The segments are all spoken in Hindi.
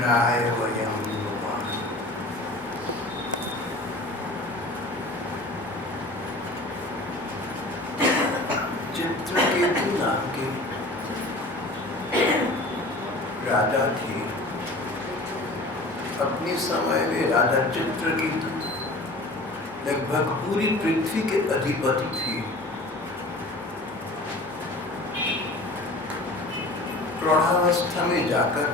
कृष्णाय वयं नुमः। चित्रकेतु नाम के राजा थे। अपने समय में राजा चित्रकेतु लगभग पूरी पृथ्वी के अधिपति थे। प्रौढ़ावस्था में जाकर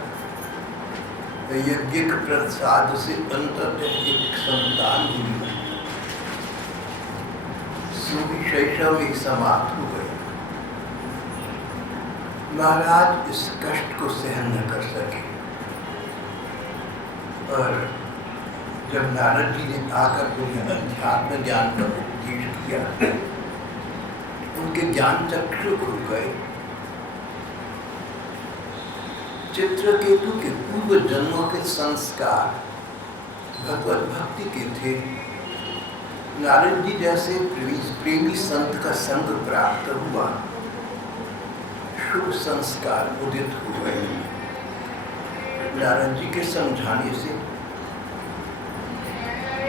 यज्ञ प्रसाद से अंततः एक संतान हुई। शैशव ही समाप्त हो गई। महाराज इस कष्ट को सहन न कर सके और जब नारद जी ने आकर उन्हें अध्यात्म ज्ञान का उपदेश किया, उनके ज्ञान चक्षु खुल गए। चित्रकेतु के पूर्व जन्मों के संस्कार भगवत भक्ति के थे। नारद जी जैसे प्रेमी संत का संग प्राप्त हुआ, शुभ संस्कार उदित हो गए। नारद जी के समझाने से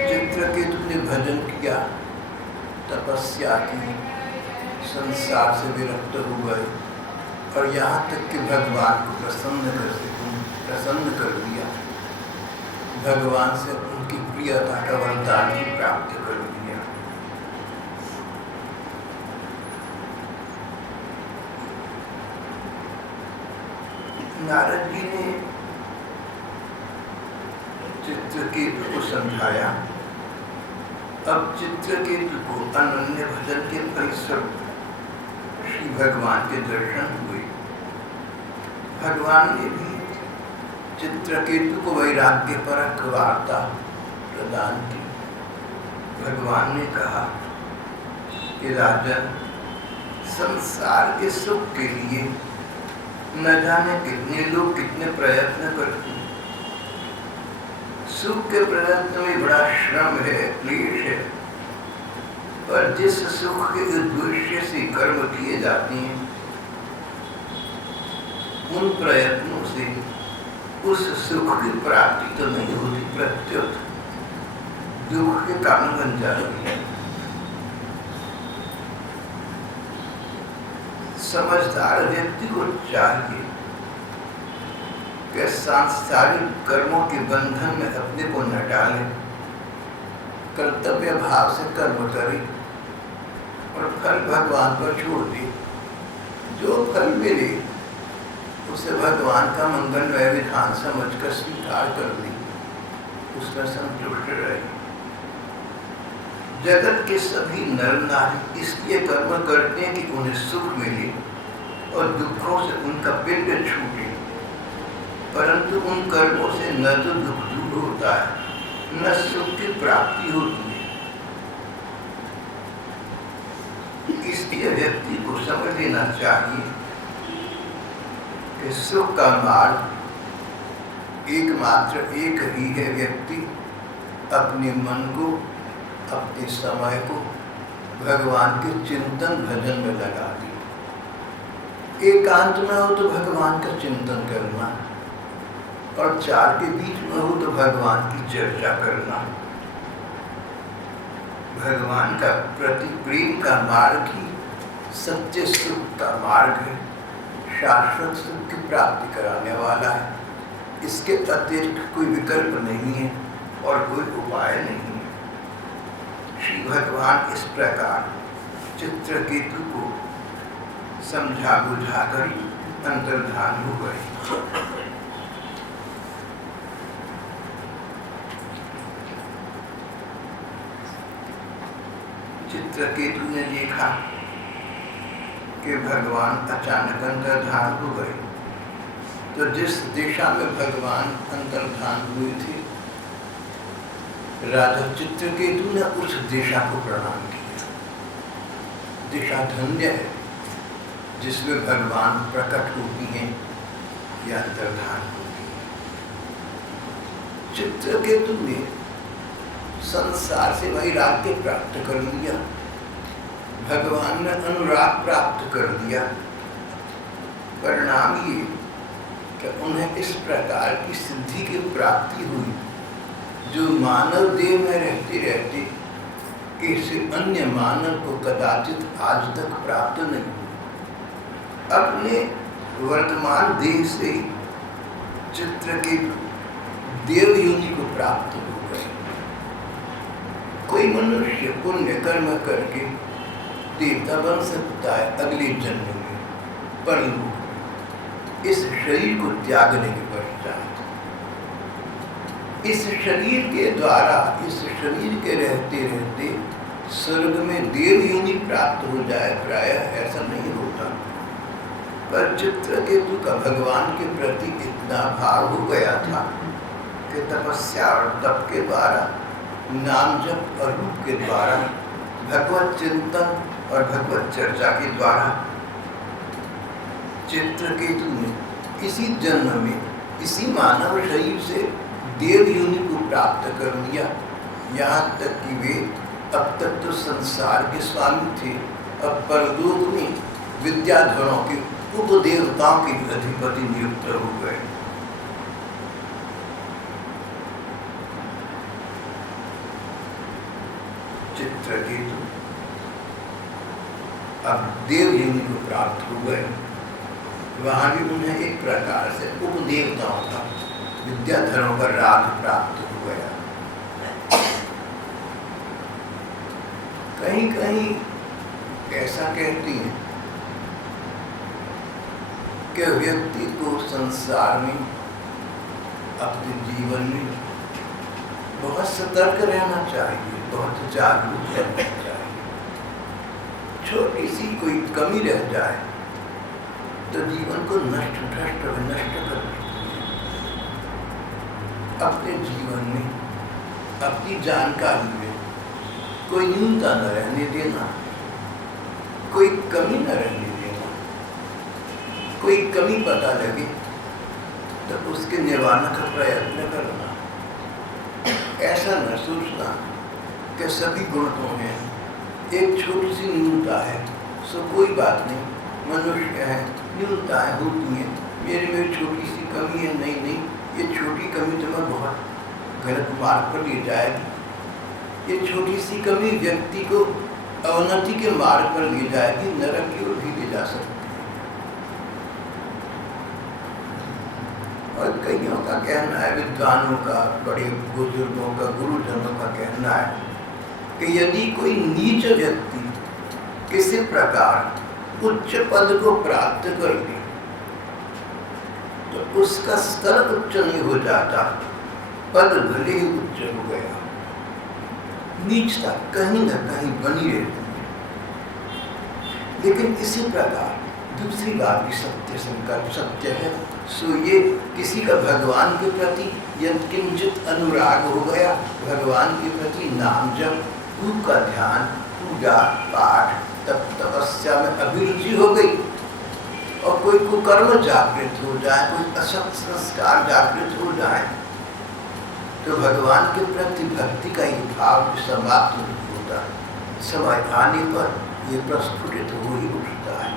चित्रकेतु ने भजन किया, तपस्या की, संसार से विरक्त हो गए और यहाँ तक कि भगवान को प्रसन्न कर दिया। भगवान से उनकी प्रियता का वरदान भी प्राप्त कर दिया। नारद जी ने चित्रकेतु को समझाया। अब चित्रकेतु को अनन्य भजन के फलस्वरूप श्री भगवान के दर्शन हुए। भगवान ने भी चित्रकेतु को वैराग्य परक वार्ता प्रदान की। भगवान ने कहा कि राजन, संसार के सुख के लिए न जाने कितने लोग कितने प्रयत्न करते हैं। सुख के प्रयत्न में बड़ा श्रम है, क्लेश है, पर जिस सुख के उद्देश्य से कर्म किए जाते हैं, उन प्रयत्नों से उस सुख की प्राप्ति तो नहीं होती, प्रत्युत दुख के कारण बन जाती है। समझदार व्यक्ति को चाहिए कि सांसारिक कर्मों के बंधन में अपने को न डाले, कर्तव्य भाव से कर्म करे और फल भगवान पर छोड़ दे। जो फल मिले उसे भगवान का मंगलमय विधान समझकर स्वीकार कर ले, उसमें संतुष्ट रहे। जगत के सभी नर नारी इसलिए कर्म करते हैं कि उन्हें सुख मिले और दुखों से उनका पिंड छूटे, परंतु उन कर्मों से न तो दुख दूर होता है, न सुख की प्राप्ति होती है। इसलिए व्यक्ति को समझ लेना चाहिए कि सुख का मार्ग एकमात्र एक ही है। व्यक्ति अपने मन को, अपने समय को भगवान के चिंतन भजन में लगा दे। एकांत में हो तो भगवान का चिंतन करना और चार के बीच में हो तो भगवान की चर्चा करना। भगवान का प्रति प्रेम का मार्ग ही सच्चे सुख का मार्ग है, शाश्वत सुख की प्राप्ति कराने वाला है। इसके अतिरिक्त कोई विकल्प नहीं है और कोई उपाय नहीं है। श्री भगवान इस प्रकार चित्रकेतु को समझा बुझाकर अंतर्धान हो गए। चित्रकेतु ने देखा कि भगवान अचानक अंतर्धान हो गए, तो जिस दिशा में भगवान अंतर्धान हुए थे, राजा चित्रकेतु ने उस दिशा को प्रणाम किया। दिशा धन्य है जिसमें भगवान प्रकट होती हैं या अंतर्धान होती है। चित्रकेतु ने संसार से वैराग्य प्राप्त कर लिया, भगवान ने अनुराग प्राप्त कर दिया। परिणाम ये कि उन्हें इस प्रकार की सिद्धि की प्राप्ति हुई जो मानव देह में रहते रहते किसी अन्य मानव को कदाचित आज तक प्राप्त नहीं हुई। अपने वर्तमान देह से चित्रकेतु देव योनि को प्राप्त हो गए। कोई मनुष्य पुण्य कर्म करके देवता बन सकता है अगले जन्म में, परंतु इस शरीर को त्यागने के पश्चात इस शरीर के द्वारा, इस शरीर के रहते रहते स्वर्ग में देव योनि प्राप्त हो जाए, प्रायः ऐसा नहीं होता। पर चित्रकेतु का भगवान के प्रति इतना भाव हो गया था कि तपस्या और तप के द्वारा, नाम जप और रूप के द्वारा, भगवत चिंतन और भगवत चर्चा के द्वारा चित्रकेतु ने इसी जन्म में इसी मानव शरीर से देव योनि को प्राप्त कर लिया। यहाँ तक कि वे अब तक तो संसार के स्वामी थे, अब परलोक में विद्याधरों के उपदेवताओं के अधिपति नियुक्त हो गए। चित्रकेतु अब देव योनि को प्राप्त हो गए। वहां भी उन्हें एक प्रकार से उपदेवताओं का, विद्याधरों का राज प्राप्त हो गया। कहीं कहीं ऐसा कहती हैं कि व्यक्ति को संसार में, अपने जीवन में बहुत सतर्क रहना चाहिए, बहुत जागरूक रहना चाहिए। छोटी सी कोई कमी रह जाए तो जीवन को नष्ट भ्रष्ट विनष्ट कर देती है। अपने जीवन में, अपनी जानकारी में कोई न्यूनता न रहने देना, कोई कमी न रहने देना। कोई कमी पता लगे तो उसके निवारण का प्रयत्न करना। ऐसा न सोचना कि सभी गुण तो हैं, एक छोटी सी न्यूनता है सो कोई बात नहीं, मनुष्य है, न्यूनताएं होती हैं, मेरे में छोटी सी कमी है, नहीं नहीं, ये छोटी कमी तुम्हें बहुत गलत मार्ग पर ले जाएगी। ये छोटी सी कमी व्यक्ति को अवनति के मार्ग पर ले जाएगी, नरक की ओर भी ले जा सकती है। और कईयों का कहना है, विद्वानों का, बड़े बुजुर्गों का, गुरुजनों का कहना है कि यदि कोई नीच व्यक्ति किसी प्रकार उच्च पद को प्राप्त कर ले तो उसका स्तर उच्च नहीं हो जाता, पद भले ही उच्च हो गया, नीचता कहीं न कहीं बनी रहती है। लेकिन इसी प्रकार दूसरी बात भी सत्य संकल्प सत्य है, सो ये किसी का भगवान के प्रति यदि किंचित अनुराग हो गया, भगवान के प्रति नाम जप, रूप का ध्यान, पूजा पाठ, तब तपस्या में अभिरुचि हो गई और कोई कुकर्म जागृत हो जाए, कोई असत संस्कार जागृत हो जाए तो भगवान के प्रति भक्ति का एक भाव समाप्त नहीं होता। समय आने पर ये प्रस्फुटित हो ही उठता है।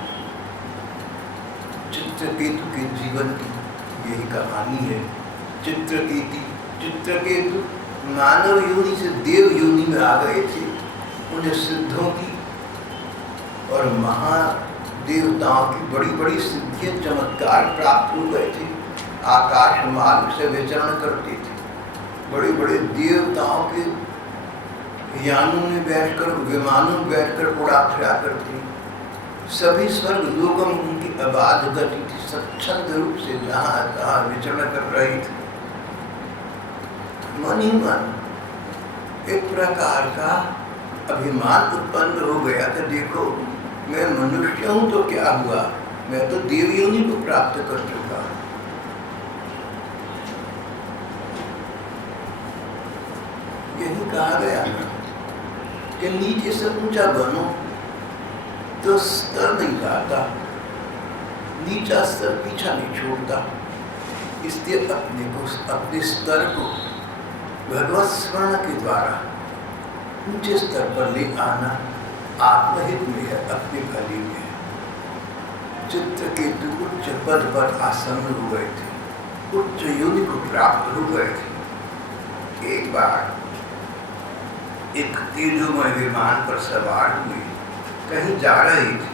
चित्रकेतु के जीवन की यही कहानी है। चित्रकेतु मानव योनि से देव योनि में आ गए थे। उन्हें सिद्धों की और महादेवताओं की बड़ी बड़ी सिद्धियां चमत्कार प्राप्त हो गए थे। आकाश मार्ग से विचरण करते थे, बड़े बड़े देवताओं के यानों में बैठकर, विमानों में बैठकर उड़ा फिरा करते। सभी स्वर्ग लोगों में उनकी अबाध गति थी, स्वच्छंद रूप से जहाँ तहाँ विचरण कर रहे थे। मन ही मन एक प्रकार का अभिमान उत्पन्न हो गया था, देखो मैं मनुष्य हूं तो क्या हुआ, मैं तो देव योनि को प्राप्त कर चुका। यही कहा गया ना कि नीचे से ऊंचा बनो तो स्तर नहीं जाता, नीचा स्तर पीछा नहीं छोड़ता। इसलिए अपने स्तर को भगवत स्मरण के द्वारा ऊंचे स्तर पर ले आना आत्महित में है, अपने भले में है। चित्रकेतु उच्च पद पर आसन्न हो गए थे। उच्च योनि को प्राप्त हो गए थे। एक बार एक तेजोमय विमान पर सवार हुए, कहीं जा रही थी।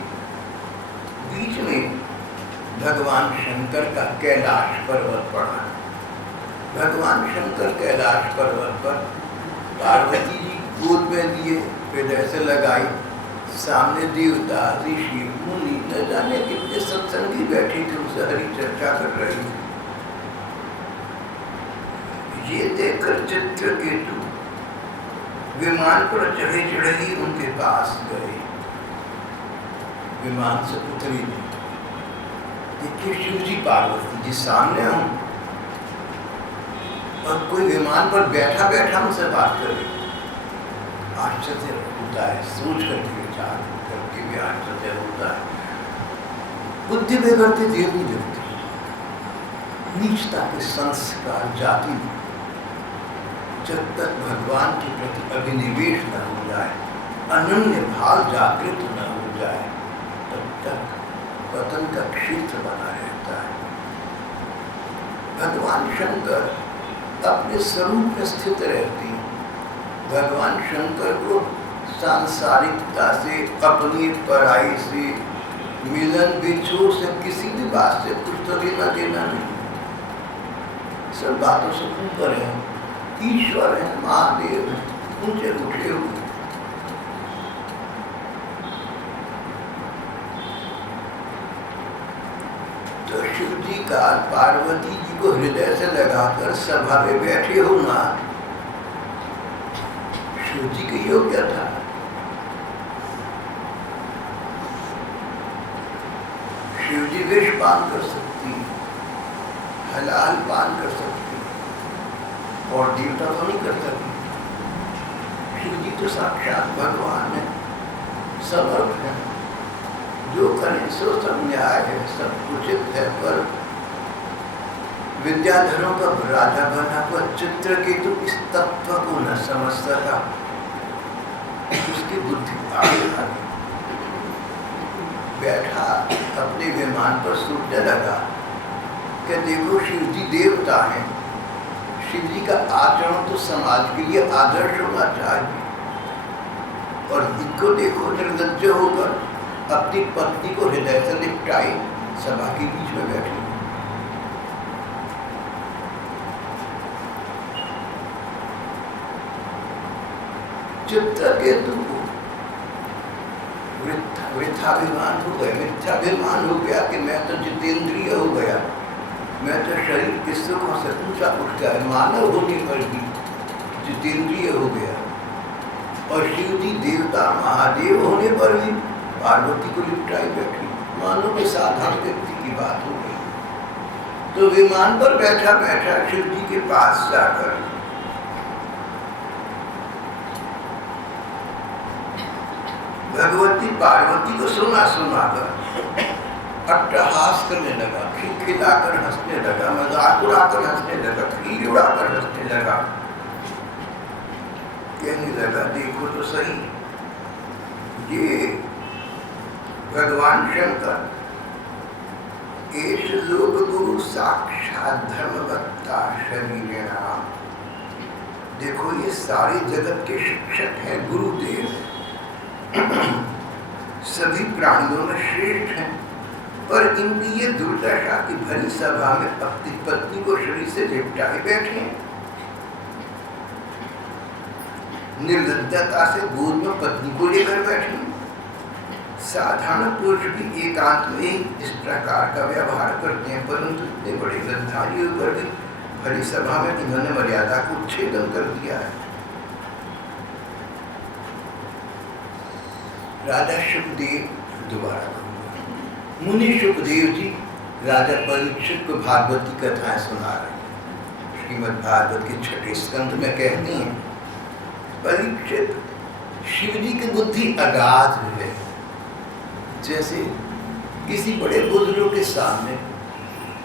बीच में भगवान शंकर का कैलाश पर्वत पड़ा। भगवान शंकर कैलाश पर्वत पर पार्वती जी गोद में लिए, फिर ऐसे लगाई, सामने देवता ऋषि मुनि न जाने कितने सत्संगी बैठे थे, उनसे हरी चर्चा कर रही थी। ये देखकर चित्रकेतु विमान पर चढ़े चढ़े ही उनके पास गए। विमान से उतरी नहीं। देखिए शिव जी पार्वती जी सामने हूं और कोई विमान पर बैठा बैठा उनसे बात करे। आश्चर्य होता है, सोच करके विचार करके भी आश्चर्य होता है। बुद्धि बिगड़ती देवी देवती, नीचता के संस्कार जाति में जब तक भगवान के प्रति अभिनिवेश न हो जाए, अनन्य भाव जागृत न हो जाए, तब तक पतन का क्षेत्र बना रहता है। भगवान शंकर अपने स्वरूप में स्थित रहती हैं। भगवान शंकर को सांसारिकता से, अपनी पराई से, मिलन विछोड़ से, किसी भी बात से कुछ तो लेना देना नहीं। सब बातों से ऊपर है, ईश्वर है, महादेव है, ऊंचे उठे हुए। तो शिव जी का पार्वती जी को हृदय से लगाकर सभा में बैठे होना शिव जी की योग्यता। शिव जी विष पान कर सकती, हलाल पान कर सकती, और देवता तो नहीं कर सकती। शिव जी तो साक्षात भगवान है, समर्थ है, जो करें सो सब न्याय है, सब उचित है। पर विद्याधरों का राजा बना हुआ चित्रकेतु इस तत्व को न समझ सका, उसकी बुद्धि आगे बैठा अपने विमान पर सोचने लगा कि देखो शिव जी देवता हैं, शिव जी का आचरण तो समाज के लिए आदर्श होना चाहिए, और इनको देखो निर्लज्ज होकर अपनी पत्नी को हृदय से लिपटाई सभा के बीच में बैठी। चित्रकेतु को मिथ्याभिमान हो गया, मिथ्याभिमान हो गया कि मैं तो जितेंद्रिय हो गया, मैं तो शरीर के सुखों से ऊंचा उठ गया, मानव होने पर भी जितेंद्रिय हो गया, और शिव जी देवता महादेव होने पर भी पार्वती को लिपटाई बैठी। मानो कि साधारण व्यक्ति की बात हो गई। तो विमान पर बैठा बैठा शिव जी के पास जाकर भगवती पार्वती को सुना कर अट्टहास करने लगा, खिलखिलाकर हंसने लगा, मजाक उड़ाकर हंसने लगा, खील उड़ाकर हंसने लगा। कहने लगा देखो तो सही, ये भगवान शंकर एष लोक गुरु साक्षात धर्मवत्ता शरीर नाम। देखो ये सारे जगत के शिक्षक हैं, गुरुदेव, सभी प्राणियों में श्रेष्ठ हैं, पर इनकी ये दुर्दशा की भरी सभा में अपनी पत्नी को शरीर से लिपटाए बैठे हैं। निर्लज्जता से गोद में पत्नी को लेकर बैठे। साधारण पुरुष भी एकांत में ही इस प्रकार का व्यवहार करते हैं, परंतु इतने बड़े ग्रंथारी होकर भी भरी सभा में इन्होंने मर्यादा को छेदन कर दिया है। राजा सुखदेव, दोबारा कहूँगा, मुनि सुखदेव जी राजा परीक्षित को भागवती कथाएं सुना रहे हैं। श्रीमद् भागवत के 6 स्कंध में कहते हैं, परीक्षित शिव जी की बुद्धि अगाध है। जैसे किसी बड़े बुजुर्ग के सामने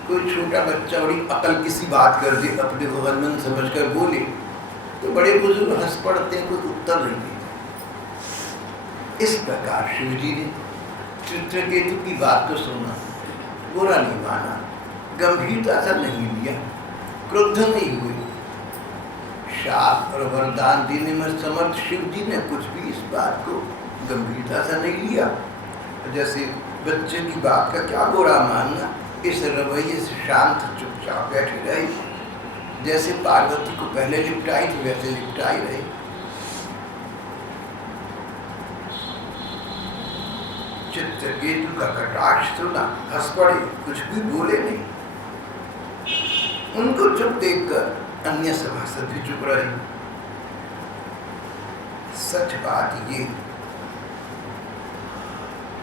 कोई छोटा बच्चा बड़ी अकल किसी बात कर दे, अपने को वंदन समझकर बोले, तो बड़े बुजुर्ग हंस पड़ते हैं, कोई उत्तर नहीं देते। इस प्रकार शिव जी ने चित्रकेतु की बात तो सुना, बुरा नहीं माना, गंभीरता से नहीं लिया, क्रुद्ध नहीं हुए। शाप और वरदान देने में समर्थ शिव जी ने कुछ भी इस बात को गंभीरता से नहीं लिया। जैसे बच्चे की बात का क्या बुरा मानना, इस रवैये से शांत चुपचाप बैठी रही। जैसे पार्वती को पहले लिपटाई थी वैसे लिपटाई रही। चित्रकेतु का कटाक्ष सुना, हंस पड़े, कुछ भी बोले नहीं। उनको चुप देखकर अन्य सभासद भी चुप रहे। सच बात ये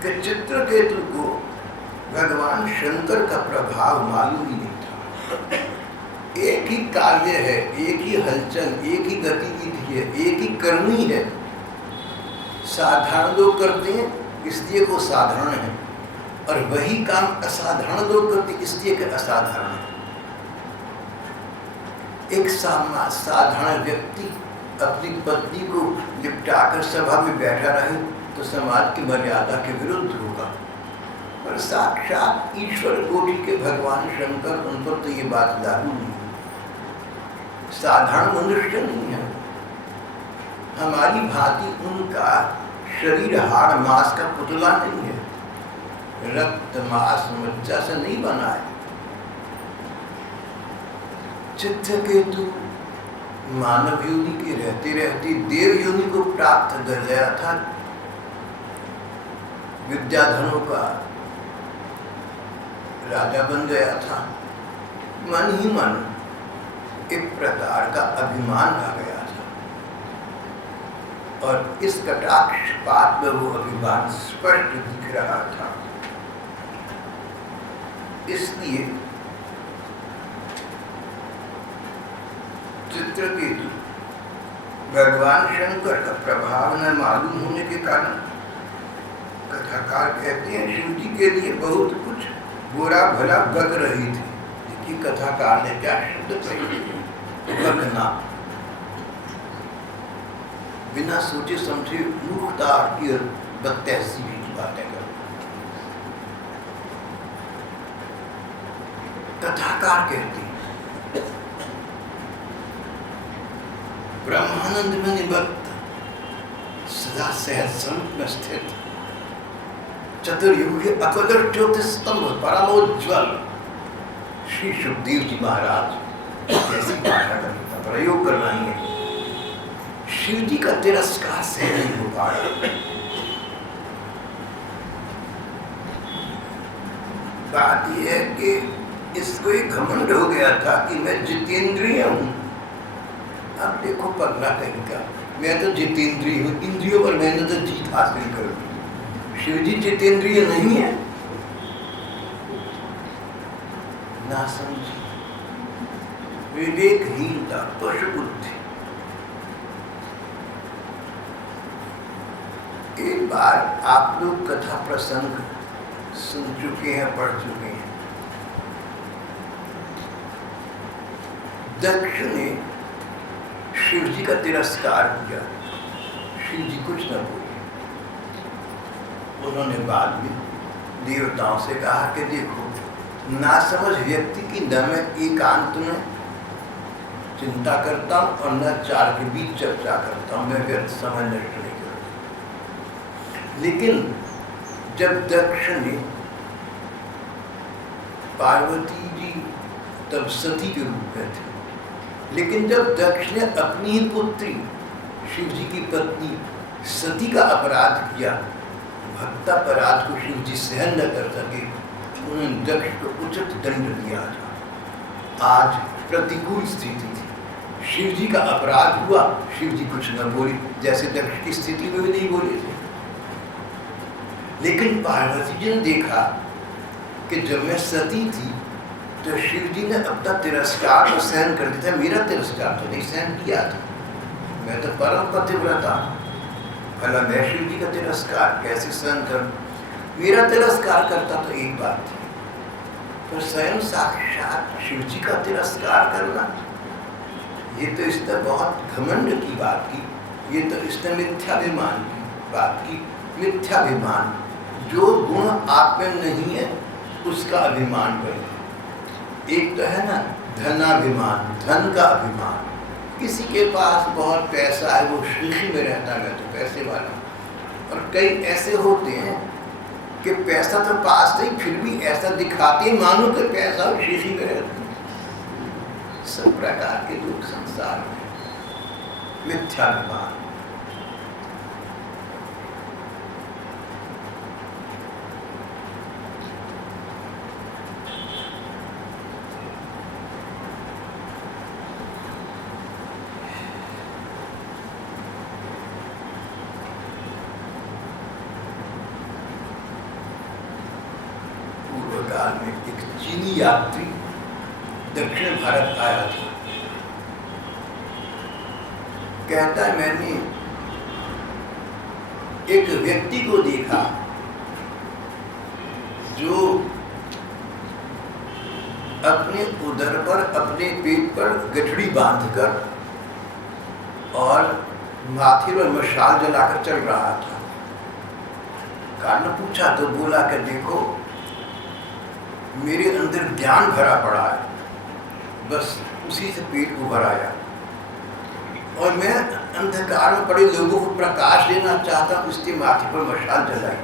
कि चित्रकेतु को भगवान शंकर का प्रभाव मालूम ही नहीं था। एक ही कार्य है, एक ही हलचल, एक ही गतिविधि है, एक ही करनी है। साधारण लोग करते हैं इसलिए वो साधारण है, और वही काम असाधारण लोग करते इसलिए कि असाधारण है। एक साधारण व्यक्ति अपनी पत्नी को लिपटाकर सभा में बैठा रहे तो समाज की मर्यादा के विरुद्ध होगा, पर साक्षात ईश्वर कोटि के भगवान शंकर, उन पर तो ये बात लागू नहीं। साधारण मनुष्य नहीं है। हमारी भांति उनका शरीर हाड़ मांस का पुतला नहीं है, रक्त मांस मज्जा से नहीं बना है। चित्रकेतु मानव योनि के रहते रहते देव योनि को प्राप्त कर गया था। विद्याधनों का राजा बन गया था। मन ही मन एक प्रकार का अभिमान आ गया था, और इस कटाक्ष पात में वो अभिमान स्पष्ट दिख रहा था। इसलिए चित्रकेतु भगवान शंकर का प्रभाव न मालूम होने के कारण कथाकार कहते हैं शिव जी के लिए बहुत कुछ बुरा भला बग रही थी। देखिए कथाकार ने क्या शब्द प्रयोग, बगना, बिना सोचे समझे मूर्खता की बदतहसी की बातें कर। कथाकार कहते हैं ब्रह्मानंद में निबद्ध, सदा सहज स्वरूप में स्थित, चतुर्युगी अकदर ज्योति स्तंभ परमोज्वल श्री सुखदेव जी महाराज ऐसी भाषा का प्रयोग कर रही है। शिव जी का तिरस्कार से नहीं हो पा रहा। बात यह है कि इसको एक घमंड हो गया था कि मैं जितेंद्रिय हूं। अब देखो पगला कहीं का, मैं तो जितेंद्रिय हूं, इंद्रियों पर मैंने तो जीत हासिल कर ली। शिव जी जितेंद्रिय नहीं है। ना समझी, विवेकहीनता, पशु बुद्धि। एक बार आप लोग कथा प्रसंग सुन चुके हैं, पढ़ चुके हैं। दक्ष ने शिव जी का तिरस्कार किया। शिव जी कुछ न बोले। उन्होंने बाद में देवताओं से कहा कि देखो, ना समझ व्यक्ति की न मैं एकांत में चिंता करता हूं और न चार के बीच चर्चा करता हूं, मैं व्यर्थ समय नष्ट नहीं करता। लेकिन जब दक्ष ने पार्वती जी तब सती के रूप में थे, लेकिन जब दक्ष ने अपनी ही पुत्री शिव जी की पत्नी सती का अपराध किया, भक्तापराध को शिव जी सहन न कर सके, उन्होंने दक्ष को उचित दंड दिया था। आज प्रतिकूल स्थिति थी, शिव जी का अपराध हुआ, शिव जी कुछ न बोले, जैसे दक्ष की स्थिति में भी नहीं बोले थे। लेकिन पार्वती जी ने देखा कि जब मैं सती थी तो शिव जी ने अपना तिरस्कार तो सहन कर दिया था, मेरा तिरस्कार तो नहीं सहन किया था। मैं तो परम पतिव्रता, भला मैं शिव जी का तिरस्कार कैसे सहन करूं? मेरा तिरस्कार करता तो एक बात थी, पर स्वयं साक्षात शिव जी का तिरस्कार करना, ये तो इसने बहुत घमंड की बात की। ये तो इसने मिथ्याभिमान की बात की। मिथ्याभिमान, जो गुण आप में नहीं है उसका अभिमान करना। एक तो है ना धनाभिमान, धन का अभिमान। किसी के पास बहुत पैसा है, वो शीशी में रहता है, मैं तो पैसे वाला। और कई ऐसे होते हैं कि पैसा तो पास नहीं, फिर भी ऐसा दिखाते मानो कि पैसा और शीशी में रहता है। सब प्रकार के दुख संसार में, मिथ्याभिमान। काल में एक चीनी यात्री दक्षिण भारत आया था। कहता है मैंने एक व्यक्ति को देखा जो अपने उदर पर, अपने पेट पर गठड़ी बांधकर और माथे पर मशाल जलाकर चल रहा था। कारण पूछा तो बोला कि देखो मेरे अंदर ज्ञान भरा पड़ा है, बस उसी से पेट उभर आया और मैं अंधकार में पड़े लोगों को प्रकाश देना चाहता हूँ, उसके माथे पर मशाल जलाई।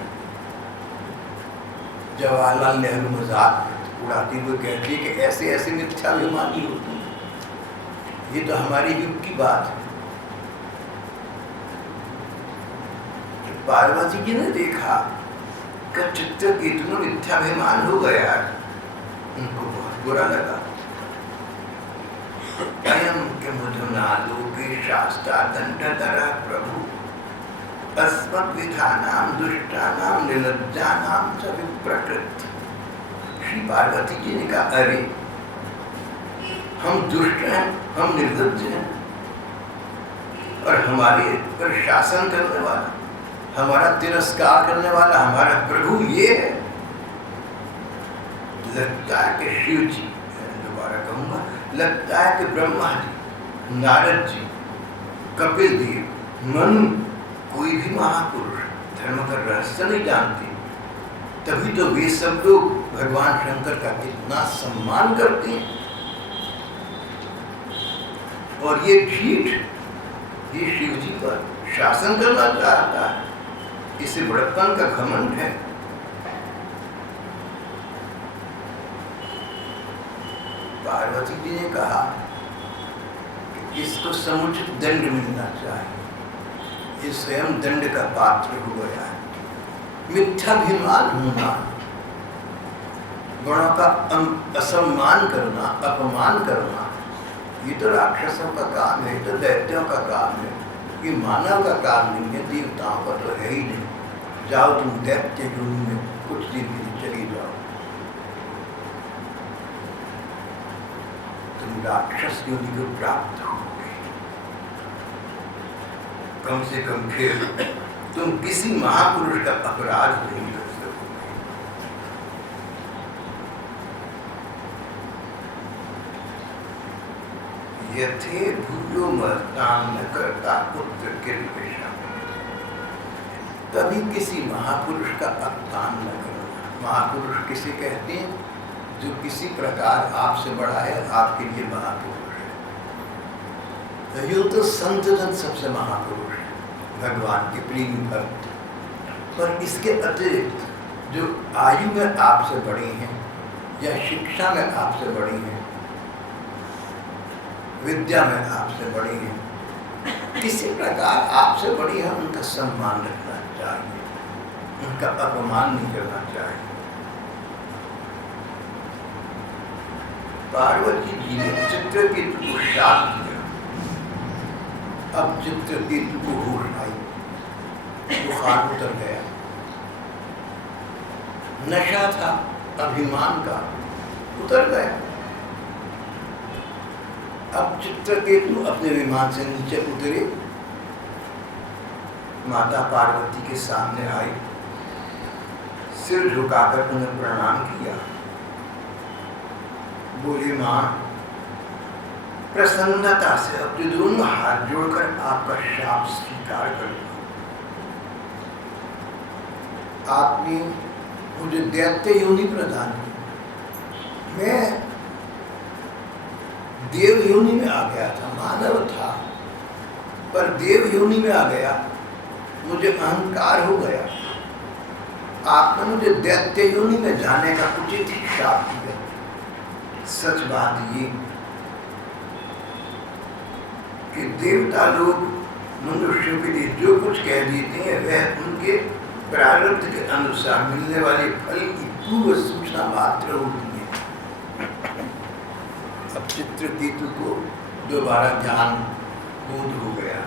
जवाहरलाल नेहरू मजाक उड़ाते हुए कहते कि ऐसे ऐसे मिथ्याभिमानी होती है। ये तो हमारी युग की बात है। तो पार्वती जी ने देखा कि चित्रकेतु में मिथ्याभिमान हो गया है, उनको बहुत बुरा लगा। अयम के मुधुना लोके शास्त्रा दंडधर प्रभु अस्मत् विधानाम दुष्टानाम निर्लज्जानाम च विप्रकृत। श्री पार्वती जी ने कहा, अरे हम दुष्ट हैं, हम निर्लज्ज हैं, और हमारे पर शासन करने वाला, हमारा तिरस्कार करने वाला हमारा प्रभु ये है। लगता है कि शिव जी, दोबारा कहूंगा, लगता है कि ब्रह्मा जी, नारद जी, कपिल देव, मनु, कोई भी महापुरुष धर्म का रहस्य नहीं जानते, तभी तो वे सब लोग भगवान शंकर का कितना सम्मान करते हैं। और ये झीठ, ये शिव जी पर शासन करना चाहता है, इसे बड़प्पन का घमंड है। पार्वती जी ने कहा कि इसको समुचित दंड मिलना चाहिए, ये स्वयं दंड का पात्र हो गया है। मिथ्याभिमान होना, गुणों का असम्मान करना, अपमान करना, ये तो राक्षसों का काम है, तो दैत्यों का काम है, ये मानव का काम नहीं है, देवताओं का तो है ही नहीं। जाओ तुम दैत्य योनि में कुछ दिन के लिए चली जाओ, तुम राक्षस योनि को प्राप्त होगे। कम से कम फिर तुम किसी महापुरुष का अपराध नहीं कर सकोगे। यथे भूयो मर्तान न करता पुत्र किल्बिषा। कभी किसी महापुरुष का अपमान न करना। महापुरुष किसे कहते हैं? जो किसी प्रकार आपसे बड़ा है, आपके लिए महापुरुष है। यो तो संत जन सबसे महापुरुष है, भगवान के प्रेमी भक्त। पर इसके अतिरिक्त जो आयु में आपसे बड़ी हैं या शिक्षा में आपसे बड़ी हैं, विद्या में आपसे बड़ी हैं, किसी प्रकार आपसे बड़ी है, उनका सम्मान रखना चाहिए, उनका अपमान नहीं करना चाहिए। पार्वती जी ने चित्रकेतु को शाप दिया। अब चित्रकेतु को होश आई, बुखार उतर गया, नशा था अभिमान का, उतर गया। अब चित्रकेतु अपने विमान से नीचे उतरे, माता पार्वती के सामने आई, सिर झुकाकर उन्हें प्रणाम किया। बोले, मां, प्रसन्नता से अपने दोनों हाथ जोड़कर आपका शाप स्वीकार कर लो। आपने मुझे दैत्य योनि प्रदान की, मैं देव योनि में आ गया था, मानव था, पर देव योनि में आ गया, मुझे अहंकार हो गया। आपने मुझे दैत्य योनि में जाने का उचित श्राप दिया। सच बात ये कि देवता लोग मनुष्य के लिए जो कुछ कह देते हैं वह उनके प्रारब्ध के अनुसार मिलने वाले फल की पूर्व सूचना मात्र होती है। अब चित्रकेतु को दोबारा ज्ञान बोध हो गया,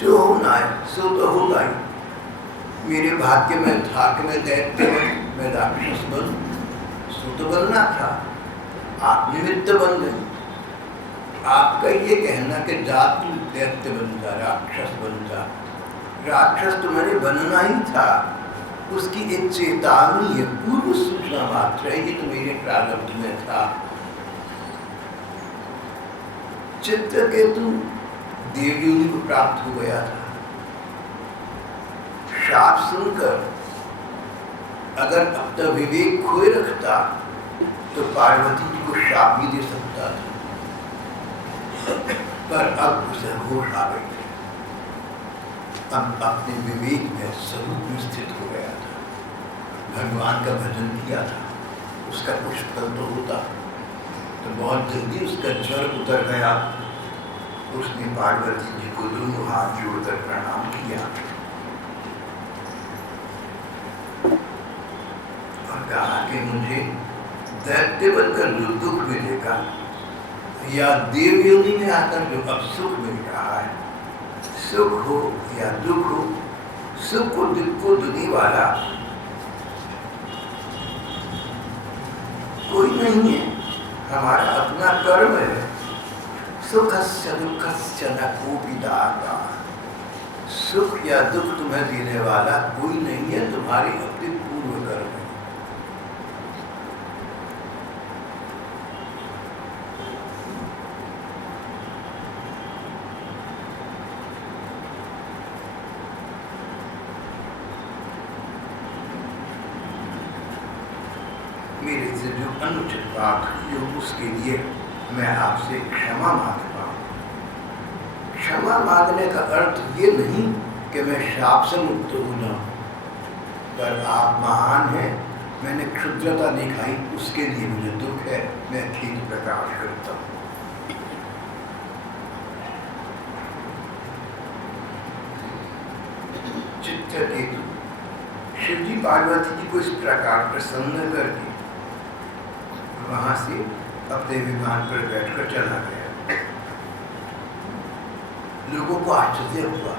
जो होना है सो तो होगा ही। मेरे भाग्य में था कि मैं दैत्य बनूं, मैं राक्षस बनूं, सो तो बनना था। आप निमित्त बन गए। आपका ये कहना कि जात तू दैत्य बन जा, राक्षस बन जा, राक्षस तो मैंने बनना ही था, उसकी एक चेतावनी है, पूर्व सूचना मात्र है, ये तो मेरे प्रारब्ध में था। चित्रकेतु देवयोनि को प्राप्त हो गया था। श्राप सुनकर अगर अपना विवेक खोए रखता तो पार्वती जी को श्राप भी दे सकता था, पर अब उसे होश आ गई। अब अपने विवेक में स्वरूप में स्थित हो गया था, भगवान का भजन किया था, उसका कुछ फल तो होता। तो बहुत जल्दी उसका ज्वर उतर गया। उसने पार्वती जी को दोनों हाथ जोड़कर प्रणाम किया और कहा कि मुझे दैत्य बनकर जो दुख मिलेगा या देव योनि में आकर जो अब सुख मिल रहा है, सुख हो या दुख हो, सुख को दुख को देने वाला कोई नहीं है, हमारा अपना कर्म है। सुखस्य दुखस्य न कोपि दाता, सुख या दुख तुम्हें देने वाला कोई नहीं है, तुम्हारे अपने पूर्व कर्म है। मेरे से जो अनुचित बात हुई उसके लिए मैं आपसे क्षमा मांगता हूँ। क्षमा मांगने का अर्थ ये नहीं कि मैं श्राप से मुक्त हो जाऊँ, पर आप महान हैं, मैंने क्षुद्रता दिखाई, उसके लिए मुझे दुख है, मैं खेद प्रकाश करता हूँ। चित्रकेतु शिव जी पार्वती जी को इस प्रकार प्रसन्न करके वहां से अपने विमान पर बैठकर चला गया। लोगों को आश्चर्य हुआ।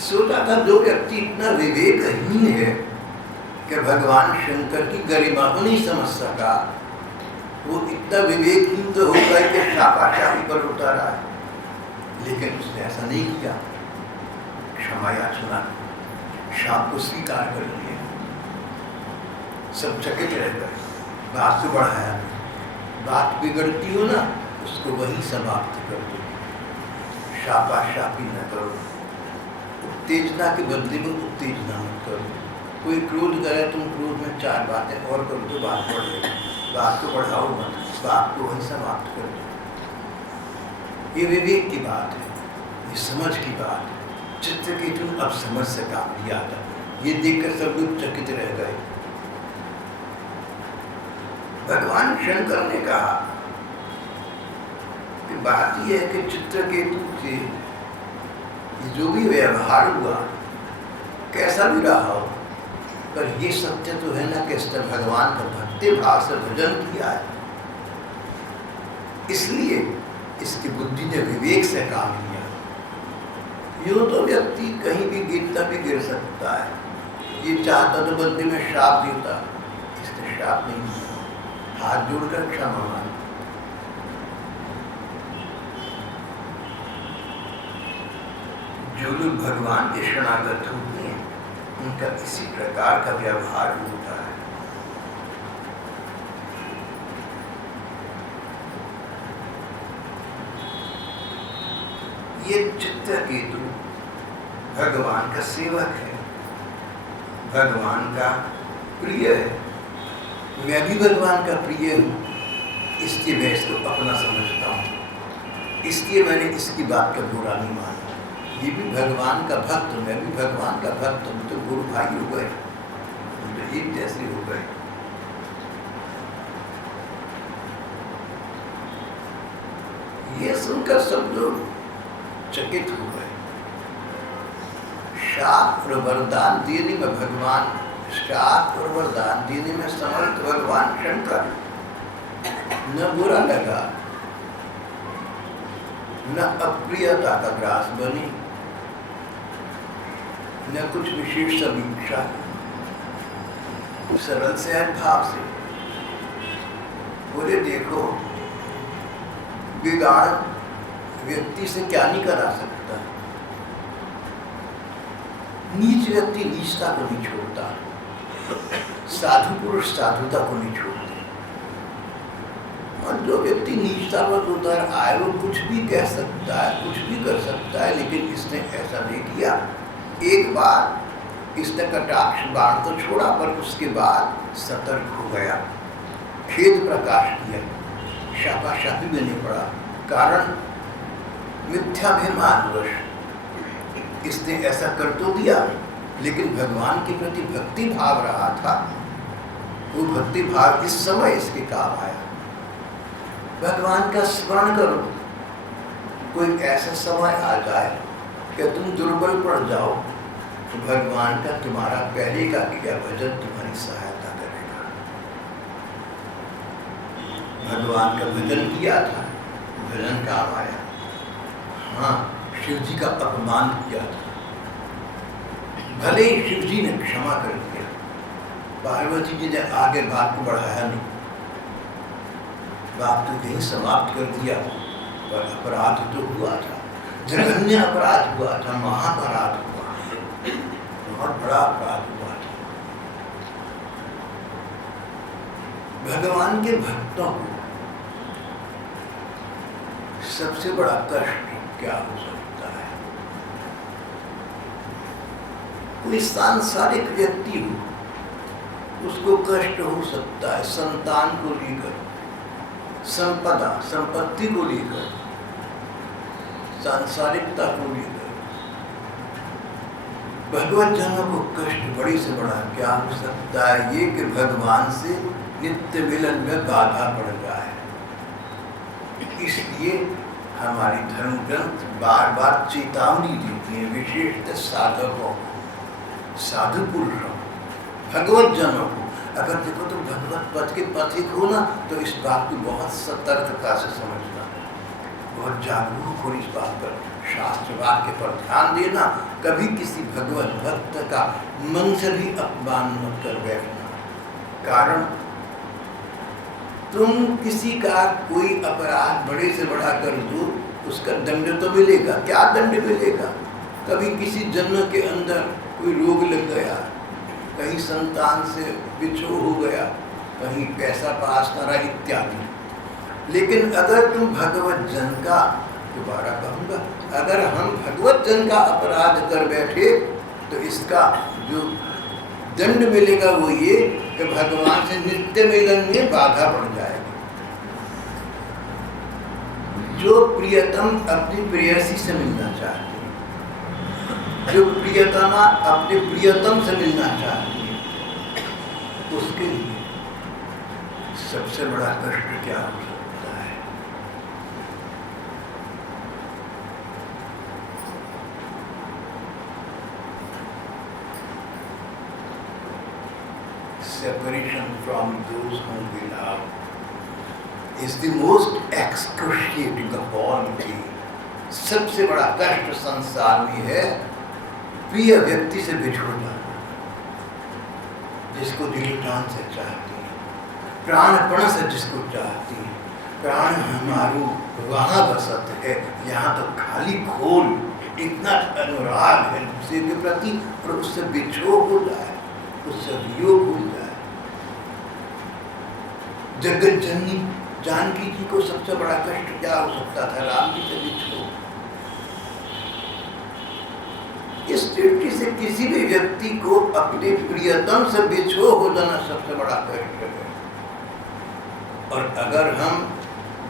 सोचा था जो व्यक्ति इतना विवेकहीन है कि भगवान शंकर की गरिमा को नहीं समझ सका, वो इतना विवेकहीन तो होगा कि शापाशाही पर उतारा है, लेकिन उसने ऐसा नहीं किया। क्षमा याचना, शाप को स्वीकार कर लिया। सब चकित रह गए। बात तो बढ़ाया, बात बिगड़ती हो ना उसको वही समाप्त कर दो, शापाशापी न करो, उत्तेजना के बदले में उत्तेजना मत करो। कोई क्रोध करे, तुम क्रोध में चार बातें और करो तो बात बढ़ जाएगी, बात को बढ़ाओ मत, बात को वही समाप्त कर दो। ये विवेक की बात है, ये समझ की बात है। चित्रकेतु अब समझ से काम लिया था। ये देखकर सब लोग चकित रह गए। भगवान शंकर ने कहा कि बात यह है कि चित्रकेतु से जो भी व्यवहार हुआ, कैसा भी रहा हो, पर ये सत्य तो है ना कि इसने भगवान का भक्ति भाव से भजन किया है, इसलिए इसकी बुद्धि ने विवेक से काम किया। यूँ तो व्यक्ति कहीं भी गिरता भी गिर सकता है, ये चाहता तो बदले में श्राप देता, इसने श्राप नहीं दिया। हाथ जोड़कर क्षमा मांग। जो लोग भगवान के शरणागत होते हैं उनका इसी प्रकार का व्यवहार होता है। ये चित्रकेतु भगवान का सेवक है, भगवान का प्रिय है। मैं भी भगवान का प्रिय हूँ, इसलिए मैं इसको अपना समझता हूँ, इसलिए मैंने इसकी बात का बुरा नहीं माना। ये भी भगवान का भक्त, मैं भी भगवान का भक्त हूँ, तो गुरु भाई हो गए, तो एक जैसे हो गए। ये सुनकर सब लोग चकित हो गए। शाप और वरदान देने में भगवान, शाप और वरदान देने में समर्थ भगवान शंकर न बुरा लगा, न अप्रियता का ग्रास बनी, न कुछ विशेष समीक्षा, सरल सहज भाव से बोले, देखो बिगाड़ व्यक्ति से क्या नहीं करा सकता, नीच व्यक्ति नीचता को नहीं छोड़ता, साधु पुरुष साधुता को नहीं छोड़ते, और जो व्यक्ति नीचता पर उतर आए वो कुछ भी कह सकता है, कुछ भी कर सकता है, लेकिन इसने ऐसा नहीं किया। एक बार इसने कटाक्ष बाण तो छोड़ा, पर उसके बाद सतर्क हो गया, खेद प्रकाश किया, शापाशापी में नहीं पड़ा। कारण मिथ्याभिमानवश इसने ऐसा कर तो दिया, लेकिन भगवान के प्रति भक्ति भाव रहा था, वो भक्ति भाव इस समय इसके काम आया। भगवान का स्मरण करो, कोई ऐसा समय आ जाए कि तुम दुर्बल पड़ जाओ, तो भगवान का तुम्हारा पहले का किया भजन तुम्हारी सहायता करेगा। भगवान का भजन किया था, भजन काम आया। हाँ, शिव जी का अपमान किया था, भले ही शिव जी ने क्षमा कर दिया, पार्वती जी ने आगे बात को बढ़ाया नहीं, बात तो यही समाप्त कर दिया, पर अपराध तो हुआ था, जघन्य अपराध हुआ था, महापराध हुआ, बहुत बड़ा अपराध हुआ था। भगवान के भक्तों को सबसे बड़ा कष्ट क्या हो सकता है? कोई सांसारिक व्यक्ति हो, उसको कष्ट हो सकता है संतान को लेकर, संपदा संपत्ति को लेकर, सांसारिकता को लेकर। भगवत जनों को कष्ट बड़ी से बड़ा क्या हो सकता है? ये कि भगवान से नित्य मिलन में बाधा पड़ जाए। इसलिए हमारी धर्म ग्रंथ बार बार चेतावनी देती है, विशेषतः साधकों, साधु पुरुषों, भगवत जनों को। अगर देखो तुम भगवत पथ के पथिक हो ना, तो इस बात को बहुत सतर्कता से समझना, बहुत जागरूक हो इस बात पर, शास्त्र वाक्य पर ध्यान देना। कभी किसी भगवत भक्त का मन से भी अपमान मत कर बैठना। कारण तुम किसी का कोई अपराध बड़े से बड़ा कर दो, उसका दंड तो मिलेगा। क्या दंड मिलेगा? कभी किसी जन्म के अंदर कोई रोग लग गया, कहीं संतान से बिछो हो गया, कहीं पैसा पास न रहा, इत्यादि। लेकिन अगर तुम भगवत जन का, दोबारा कहूँगा, अगर हम भगवत जन का अपराध कर बैठे, तो इसका जो दंड मिलेगा वो ये कि भगवान से नित्य मिलन में बाधा पड़ जाएगी। जो प्रियतम अपनी प्रेयसी से मिलना चाहती है, जो प्रियतमा अपने प्रियतम से मिलना चाहती है, उसके लिए सबसे बड़ा कष्ट क्या हो सकता है? Separation from those whom we love is the most excruciating of all pain. सबसे बड़ा कष्ट संसार में है प्रिय व्यक्ति से बिछड़ जाना, जिसको दिल प्राण से चाहती है, प्राणपण से जिसको चाहती है। प्राण हमारू वहाँ बसत है, यहाँ तो खाली खोल, इतना अनुराग है दूसरे के प्रति, और उससे बिछोह हो जाए, उससे वियोग हो जाए। जगत जननी जानकी जी को सबसे बड़ा कष्ट क्या हो सकता था? राम जी से बिछो। इस दृष्टि से किसी भी व्यक्ति को अपने प्रियतम से बिछो हो जाना सबसे बड़ा कष्ट है। और अगर हम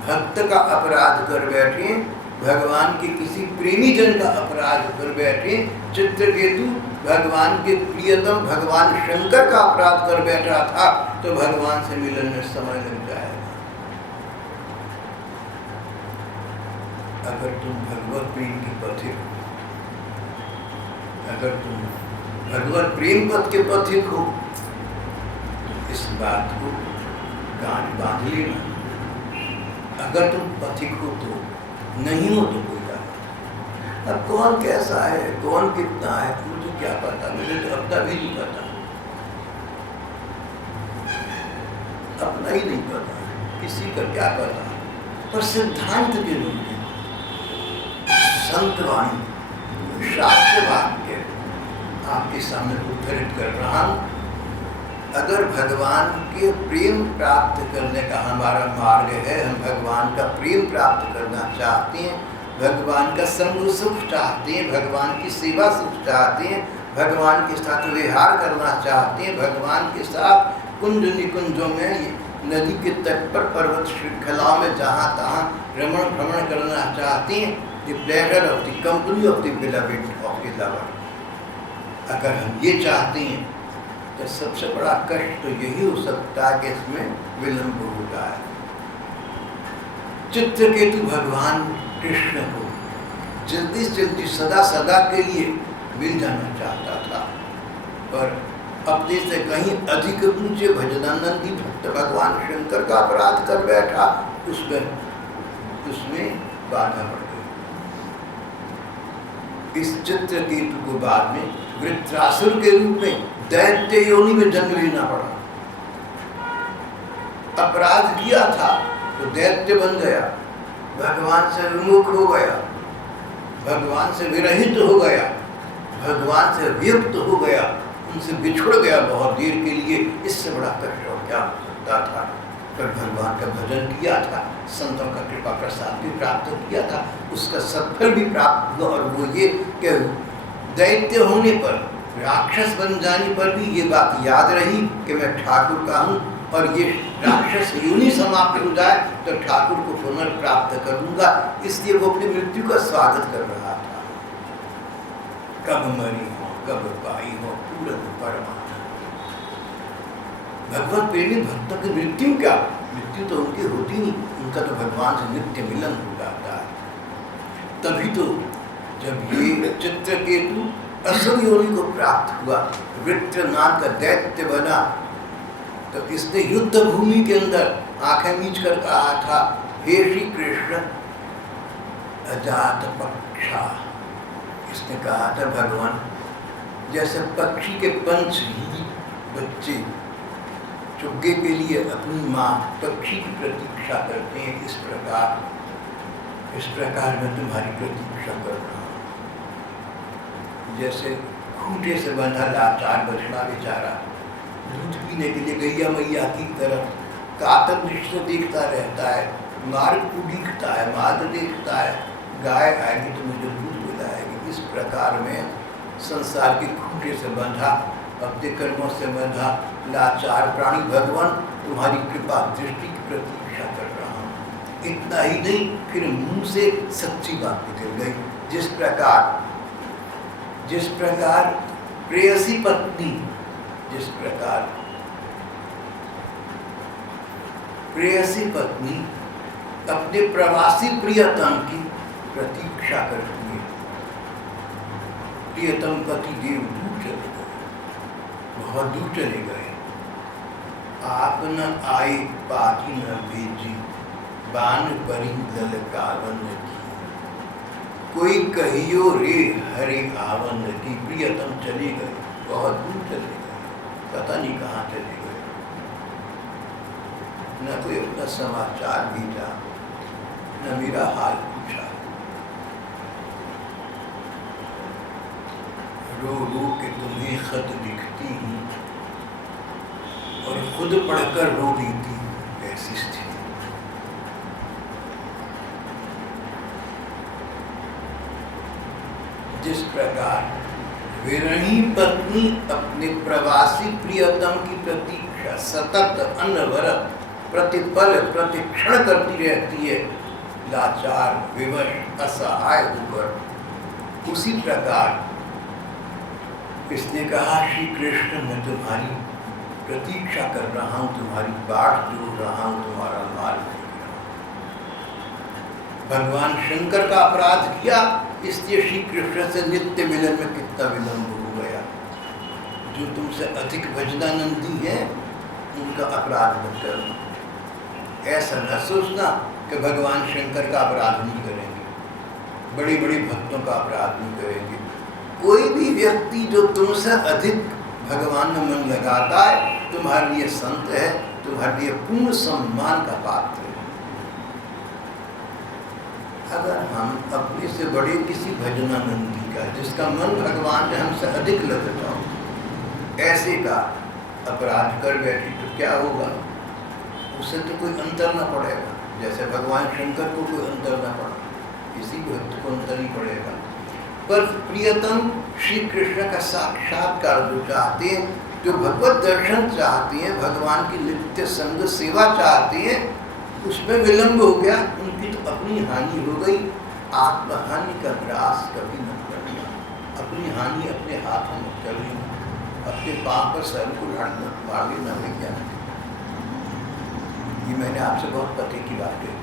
भक्त का अपराध कर बैठे, भगवान के किसी प्रेमी जन का अपराध कर बैठे, चित्रकेतु भगवान के प्रियतम भगवान शंकर का अपराध कर बैठा था, तो भगवान से मिलन में समय लग जाएगा। अगर तुम भगवत प्रेम के पथिक हो, अगर तुम भगवत प्रेम पथ के पथिक हो, तो इस बात को गांठ बांध लेना। अगर तुम पथिक हो तो, नहीं हो तो कोई बात। अब कौन कैसा है, कौन कितना है, मुझे क्या पता, मुझे तो अपना भी नहीं पता, अपना ही नहीं पता, किसी का क्या पता। पर सिद्धांत के रूप में संतवाणी, शास्त्र वाक्य आपके सामने उद्धृत कर रहा हूं। अगर भगवान के प्रेम प्राप्त करने का हमारा मार्ग है, हम भगवान का प्रेम प्राप्त करना चाहते हैं, भगवान का संग सुख चाहते हैं, भगवान की सेवा सुख चाहते हैं, भगवान के साथ विहार करना चाहते हैं, भगवान के साथ कुंज निकुंजों में, नदी के तट पर, पर्वत श्रृंखलाओं में जहाँ तहाँ रमण भ्रमण करना चाहते हैं, the pleasure of the company of the beloved of the lover. अगर हम ये चाहते हैं तो सबसे बड़ा कष्ट तो यही हो सकता है कि इसमें विलंब होता है। चित्रकेतु भगवान कृष्ण को जल्दी से जल्दी सदा सदा के लिए मिल जाना चाहता था, पर अपने से कहीं अधिक ऊंचे भजनानंदी भक्त भगवान शंकर का अपराध कर बैठा, उसमें बाधा पड़ गई। इस चित्रकेतु को बाद में वृत्रासुर के रूप में दैत्य योनि में जन्म लेना पड़ा। अपराध किया था तो दैत्य बन गया, भगवान से विमुख हो गया, भगवान से विरहित हो गया, भगवान से वियुक्त हो गया, उनसे बिछुड़ गया बहुत देर के लिए। इससे बड़ा कष्ट और क्या हो सकता था। पर भगवान का भजन किया था, संतों का कृपा प्रसाद भी प्राप्त किया था, उसका सत्फल भी प्राप्त हुआ। और वो ये कि दैत्य होने पर, राक्षस बन जाने पर भी ये बात याद रही कि मैं ठाकुर का हूँ, और ये राक्षस योनि समाप्त हो जाए तो ठाकुर को पुनर्प्राप्त करूँगा। इसलिए वो अपनी मृत्यु का स्वागत कर रहा था। कब मरी हो, कब पाई हो पूर्ण परमात्मा। भगवत प्रेमी भक्तों की मृत्यु क्या, मृत्यु तो उनकी होती नहीं, उनका तो भगवान से नित्य मिलन हो जाता है। तभी तो जब ये चित्रकेतु असुर योनि को प्राप्त हुआ, वृत्र नाम का दैत्य बना, तो इसने युद्ध भूमि के अंदर आंखें मीच कर कहा था, हे श्री कृष्ण अजात पक्षा। इसने कहा था भगवान, जैसे पक्षी के पंच ही बच्चे चुग्गे के लिए अपनी माँ पक्षी की प्रतीक्षा करते हैं, इस प्रकार मैं तुम्हारी प्रतीक्षा कर रहा हूँ। जैसे खूंटे से बंधा लाचार बछड़ा बेचारा दूध पीने के लिए गैया मैया की तरफ कातर दृष्टि देखता रहता है, मार्ग को दिखता है, माद देखता है, गाय आएगी तो मुझे दूध पिलाएगी। इस प्रकार में संसार के खूंटे से बंधा, अपने कर्मों से बंधा लाचार प्राणी भगवान तुम्हारी कृपा दृष्टि की प्रतीक्षा कर रहा हूँ। इतना ही नहीं, फिर मुंह से सच्ची बात निकल गई। जिस प्रकार प्रेयसी पत्नी, जिस प्रकार प्रेयसी पत्नी अपने प्रवासी प्रियतम की प्रतीक्षा करती है, प्रियतम पति देव दूर चले गए, बहुत दूर चले गए। आप न आए पाती न भेजी, बान परी ललकावन की। कोई कहियो रे हरे आवन की। प्रियतम चले गए, बहुत दूर चले गए, पता नहीं कहाँ चले गए। न कोई अपना समाचार भेजा, न मेरा हाल पूछा। रो रो के तुम्हें खत लिखती हूँ और खुद पढ़कर रो देती हूँ, ऐसी स्थिति। जिस प्रकार विरही पत्नी अपने प्रवासी प्रियतम की प्रतीक्षा सतत अनवरत प्रतिपल प्रतिक्षण करती रहती है, लाचार विवश असहाय होकर। उसी प्रकार इसने कहा, श्री कृष्ण मैं तुम्हारी प्रतीक्षा कर रहा हूं, तुम्हारी बाट जोड़ रहा हूं, तुम्हारा मार्ग देख रहा हूं। भगवान शंकर का अपराध किया, इसलिए श्री कृष्ण से नित्य मिलन में कितना विलंब हो गया। जो तुमसे अधिक भजनानंदी है उनका अपराध मत करना। ऐसा न सोचना कि भगवान शंकर का अपराध नहीं करेंगे, बड़े बड़े भक्तों का अपराध नहीं करेंगे। कोई भी व्यक्ति जो तुमसे अधिक भगवान में मन लगाता है, तुम्हारे लिए संत है, तुम्हारे लिए पूर्ण सम्मान का पात्र है। अगर हम अपने से बड़े किसी भजनानंदी का, जिसका मन भगवान में हमसे अधिक लगता हो, ऐसे का अपराध कर बैठे तो क्या होगा? उससे तो कोई अंतर न पड़ेगा, जैसे भगवान शंकर को कोई अंतर न पड़ा, किसी भक्त को अंतर ही पड़ेगा। पर प्रियतम श्री कृष्ण का साक्षात्कार जो चाहते हैं, जो भगवत दर्शन चाहते हैं, भगवान की नित्य संग सेवा चाहते हैं, उसमें विलंब हो गया, उनकी तो अपनी हानि हो गई। आत्महानि का ग्रास कभी न करना, अपनी हानि अपने हाथों में कर लेना, अपने पाप पर सर को मार लेना में क्या। ये मैंने आपसे बहुत पते की बात कही,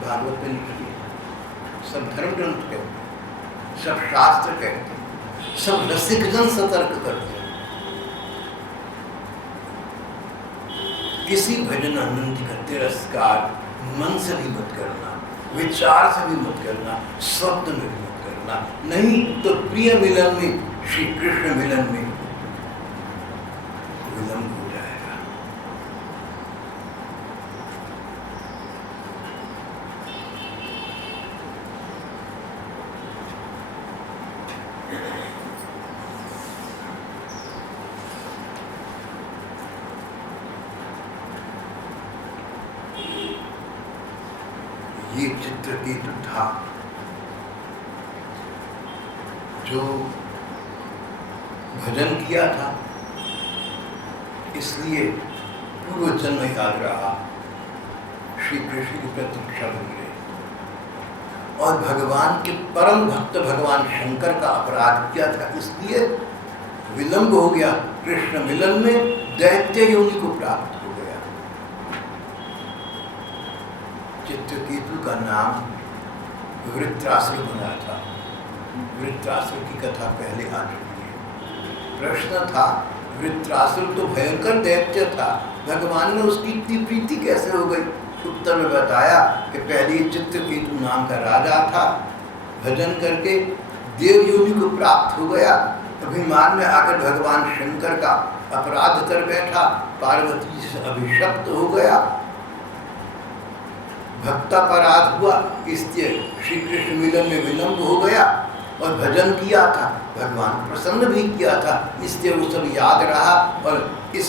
भागवत में लिखी है, सब धर्म ग्रंथ कहते हैं, सब शास्त्र कहते हैं, सब रसिक जन सतर्क करते हैं। किसी भजनानंदी का तिरस्कार मन से भी मत करना, विचार से भी मत करना, शब्द में भी मत करना, नहीं तो प्रिय मिलन में, श्री कृष्ण मिलन में विलंब हो जाएगा। ये चित्रकेतु था जो भजन किया था, इसलिए पूर्व जन्म याद रहा, श्री कृष्ण की प्रतीक्षा बनी रही। और भगवान के परम भक्त भगवान शंकर का अपराध किया था, इसलिए विलंब हो गया। कृष्ण मिलन में दैत्य योनि को प्राप्त हो गया। चित्रकेतु का नाम वृत्रासुर बना था। वृत्रासुर की कथा पहले आ चुकी है। प्रश्न था, वृत्रासुर तो भयंकर दैत्य था, भगवान ने उसकी इतनी प्रीति कैसे हो गई? उत्तर में बताया कि पहले चित्रकेतु नाम का राजा था, भजन करके देव योनि को प्राप्त हो गया, अभिमान में आकर भगवान शंकर का अपराध कर बैठा, पार्वती से अभिशप्त हो गया, भक्तापराध हुआ, इसलिए श्री कृष्ण मिलन में विलंब हो गया। और भजन किया था, भगवान प्रसन्न भी किया था, इसलिए वो सब याद रहा। और इस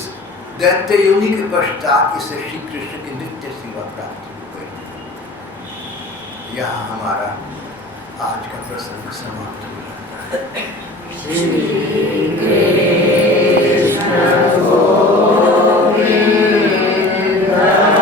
दैत्य योनि के पश्चात इसे श्री कृष्ण की नित्य सेवा प्राप्त हो गई। यहाँ हमारा आज का प्रसंग समाप्त हो जाता है।